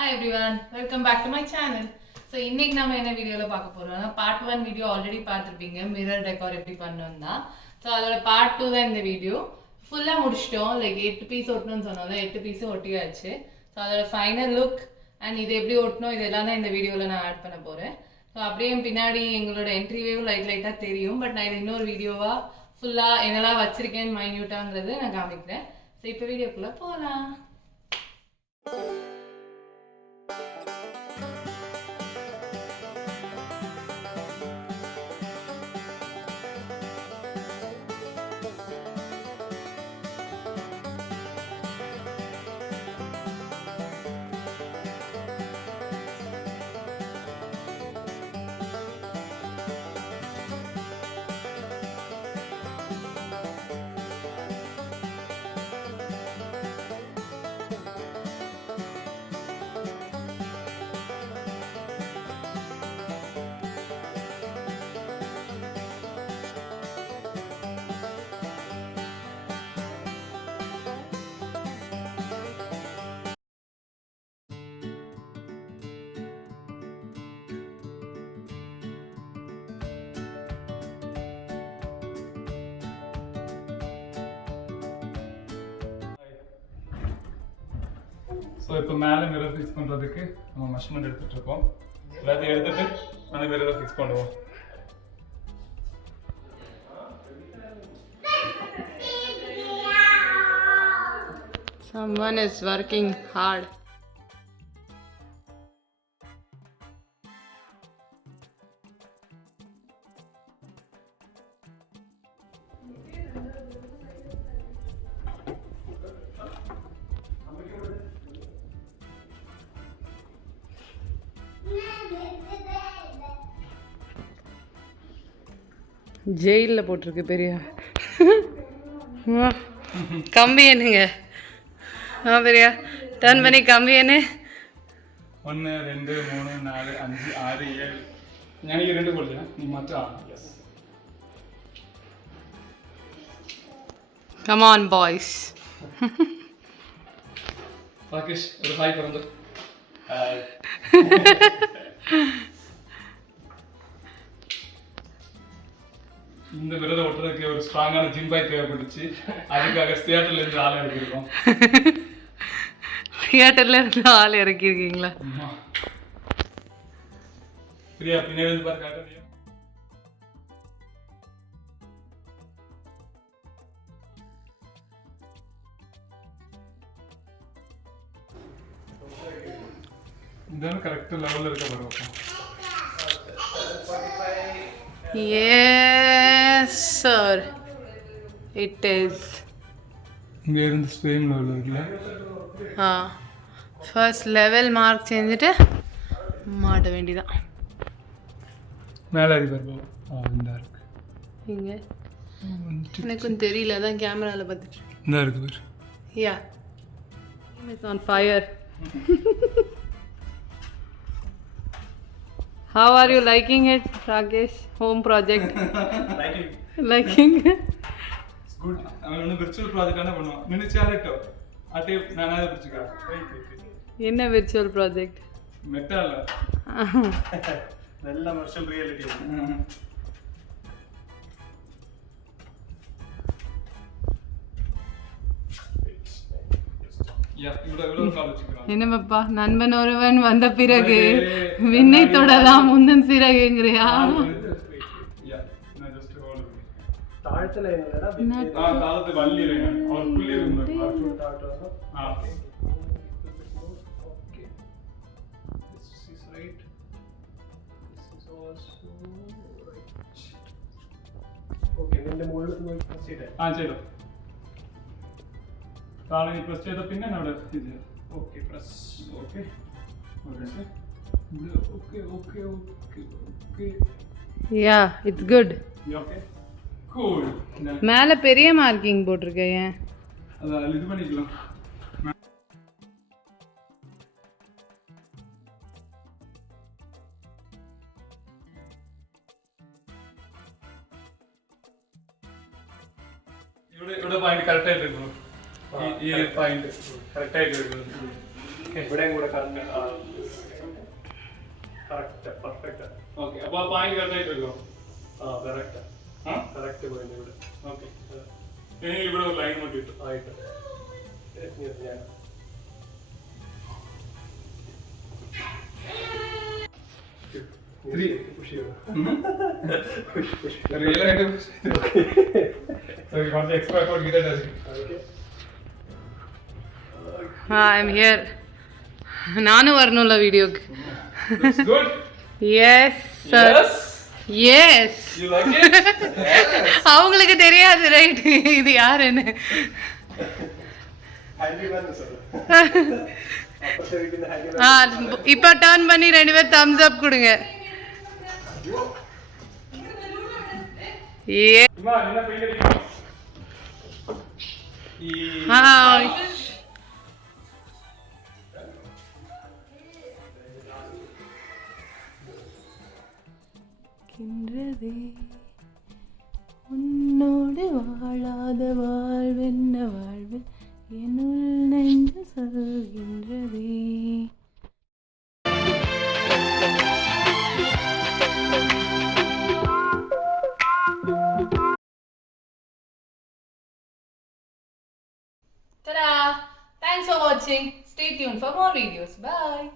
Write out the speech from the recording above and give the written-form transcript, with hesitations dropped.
Hi everyone, welcome back to my channel. So இன்னைக்கு நாம என்ன வீடியோல பார்க்க போறோம்னா பார்ட் 1 வீடியோ ஆல்ரெடி பார்த்திருப்பீங்க மிரர் டெக்கார் எப்படி பண்ணனும்னா. சோ அதோட பார்ட் 2 தான் இந்த வீடியோ. ஃபுல்லா முடிச்சிட்டோம். லைக் 8 பீஸ் ஒட்டணும்னு சொன்னோம்ல 8 பீஸ் ஒட்டியாச்சு. சோ அதோட ஃபைனல் லுக் அண்ட் இது எப்படி ஒட்டணும் இதெல்லாம் தான் இந்த வீடியோல நான் ஆட் பண்ண போறேன். சோ அப்படியே பின்னாடி எங்களோட என்ட்ரிவேவும் லைட்டா தெரியும். பட் நான் இது இன்னொரு வீடியோவா ஃபுல்லா என்னெல்லாம் வச்சிருக்கேன் மைன்யூட்டாங்கிறது நான் காமிக்கிறேன். சோ இப்போ வீடியோக்குள்ள போலாம். ஸோ இப்போ மேலே மிரர் ஃபிக்ஸ் பண்ணுறதுக்கு நம்ம மெஷர்மெண்ட் எடுத்துகிட்டு இருக்கோம். எல்லாத்தையும் எடுத்துகிட்டு அந்த மிரரை ஃபிக்ஸ் பண்ணுவோம். Someone is working hard. ஜெயிலில் போட்டிருக்கு பெரிய கம்பி என்னங்க பெரியா டர்ன் பண்ணி கம்பி என்ன 1 2 3 4 5 6 7 ഞാനീ 2 കൊടുത്തേ നീ മറ്റാ yes come on boys Rakesh ஒரு ஹாய் പറഞ്ഞു ஹாய் இந்த விரத ஒட்டுறதுக்கு ஒரு ஸ்ட்ராங்கான ஜிம் பைக் தேவைப்பட்டுச்சு. அதுக்காக தியேட்டர்ல இருந்து ஆள் இறக்கிருக்கோம். தியேட்டர்ல இருந்து ஆள் இறக்கிருக்கீங்களா? பிரியா பின்னாடி வந்து பாரு காட்டுறியா? இதான் கரெக்ட் லெவல்ல இருக்க பாருங்க. Yes sir, it is. இங்கே இருந்து சேம் லெவலில் இருக்குல்ல? ஃபர்ஸ்ட் லெவல் மார்க் செஞ்சுட்டு மாட்ட வேண்டியதான். மேலே இருக்கு இந்த இருக்கு இங்கே எனக்கும் தெரியல, அதான் கேமராவில் பார்த்துட்டு இருக்கேன். இந்த இருக்கு பாரு. Yeah it's on fire. How are you liking it, Rakesh? Home project. Liking? It's good. அவன் வந்து விர்ச்சுவல் ப்ராஜெக்ட் என்ன பண்ணுவான்? நினைச்சாலேட்டோ அட்டே நான் அதை பிடிச்சிக்கிறேன். என்ன விர்ச்சுவல் ப்ராஜெக்ட்? மெட்டால நல்ல விர்ச்சுவல் ரியாலிட்டி. என்னப்பா நண்பன் ஒருவன் வந்த பிறகு விண்ணை தொடலாம் முந்தன் சிறகுங்கிறியா? താഴെ പ്രസ് ചെയ്ത പിന്നെ അവിടെ ഇത് okay press okay okay okay okay okay yeah it's good. Okay cool. மேலே பெரிய மார்க்கிங் போட்டிருக்கேன். ஏன் அது இது பண்ணிக்கலாம். ഇവിടെ പോയിന്റ് കറക്റ്റ് ആയിട്ട് ഈ പോയിന്റ് കറക്റ്റ് ആയിട്ട് ഇവിടെയും കൂടെ കറക്റ്റ് കറക്റ്റ് പെർഫെക്റ്റ്. ഓക്കെ, അപ്പോൾ പോയിന്റ് കറക്റ്റായിട്ട് വരുമോ? കറക്റ്റ് ആ കറക്റ്റ് പോയിന്റ് ഇവിടെ ഓക്കെ. ഇനി ഇവിടെ ഒരു ലൈൻ നോക്കി ഇട്ടു. ആയിട്ട് ഞാൻ പുഷ് ചെയ്തു. റിയലായിട്ട് കുറച്ച് എക്സ്ട്രാ എഫോർട്ട് കിട്ടിയിട്ടായിരിക്കും. I'm here. ನಾನು வரணும்ல வீடியோக்கு. Looks good. Yes sir. Yes. You like it? Yes. அவங்களுக்கு தெரியாது ரைட் இது யாருன்னு. ഹാൻഡിമാൻ സാർ അപ്പുറത്തെ വീട്ടിൽ ഹാൻഡിമാൻ. இப்போ டர்ன் பண்ணி ரெண்டு பேர் தம்ஸ் அப் கொடுங்க. ஏ ഇമ്മ, നിന്നെ പെയിന്റ് അടിക്കണം. ഈ ഹായ്. கின்றதே உன்னோடு வாழாத வாழ்வென்ன வாழ்வு என்னுள் நெஞ்சு சொல்கின்றதே. Ta-da! Thanks for watching. Stay tuned for more videos. Bye.